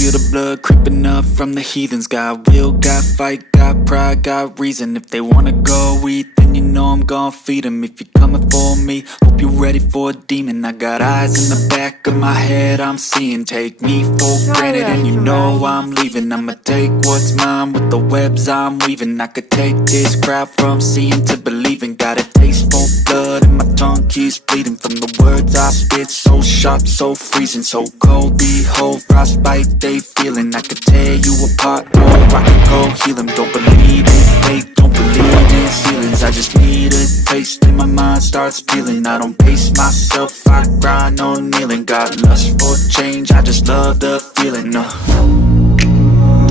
feel the blood creeping up from the heathens. Got will, got fight, got pride, got reason. If they wanna go eat, then you know I'm gon' feed them. If you're coming for me, hope you're ready for a demon. I got eyes in the back of my head, I'm seeing. Take me for granted and you know I'm leaving. I'ma take what's mine with the webs I'm weaving. I could take this crowd from seeing to believing. Got a taste for blood and my tongue keeps bleeding from the words I spit. So sharp, so freezing, so cold. Behold, frostbite they feeling. I could tear you apart or I could go heal them. Don't believe in fate, don't believe in ceilings. I just need a taste and my mind starts peeling. I don't pace myself, I grind on kneeling. Got lust for change, I just love the feeling.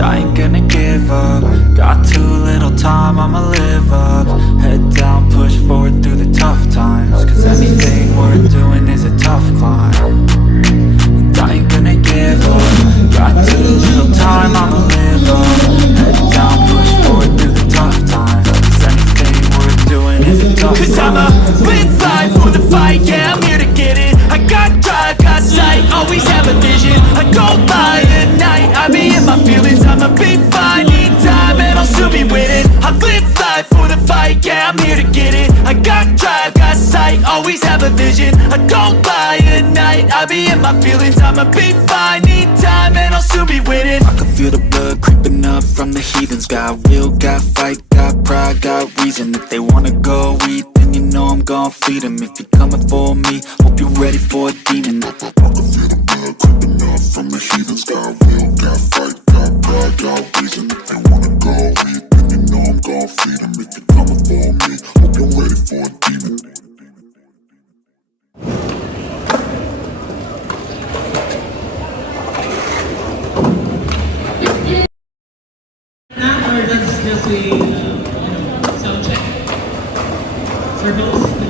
I ain't gonna give up. Got too little time, I'ma live up. Head down, push forward through the tough times. Cause anything worth doing is a tough climb. And I ain't gonna give up. Got too little time, I'ma live up. Head down, push forward through the tough times. Cause anything worth doing is a tough climb. Cause I'ma live life for the fight, yeah, I'm here to get it. I got drive, got sight, always have a vision. I go by at night, I be in my feelings. I'ma be fine, need time and I'll still be winning. I live life for the fight, yeah, I'm here to get it. I got drive, got sight, always have a vision. I don't lie at night, I be in my feelings. I'ma be fine, need time and I'll still be winning. I can feel the blood creeping up from the heathens. Got will, got fight, got pride, got reason. If they wanna go eat, then you know I'm gon' feed them. If you're coming for me, hope you're ready for a demon. I can feel the blood creeping up from the heathens. Got will, got fight, got pride, got reason. If they wanna go eat, then you know I'm gon' feed them. If you're coming for me, hope you're ready for a demon. Or that's just a sound check. Circles.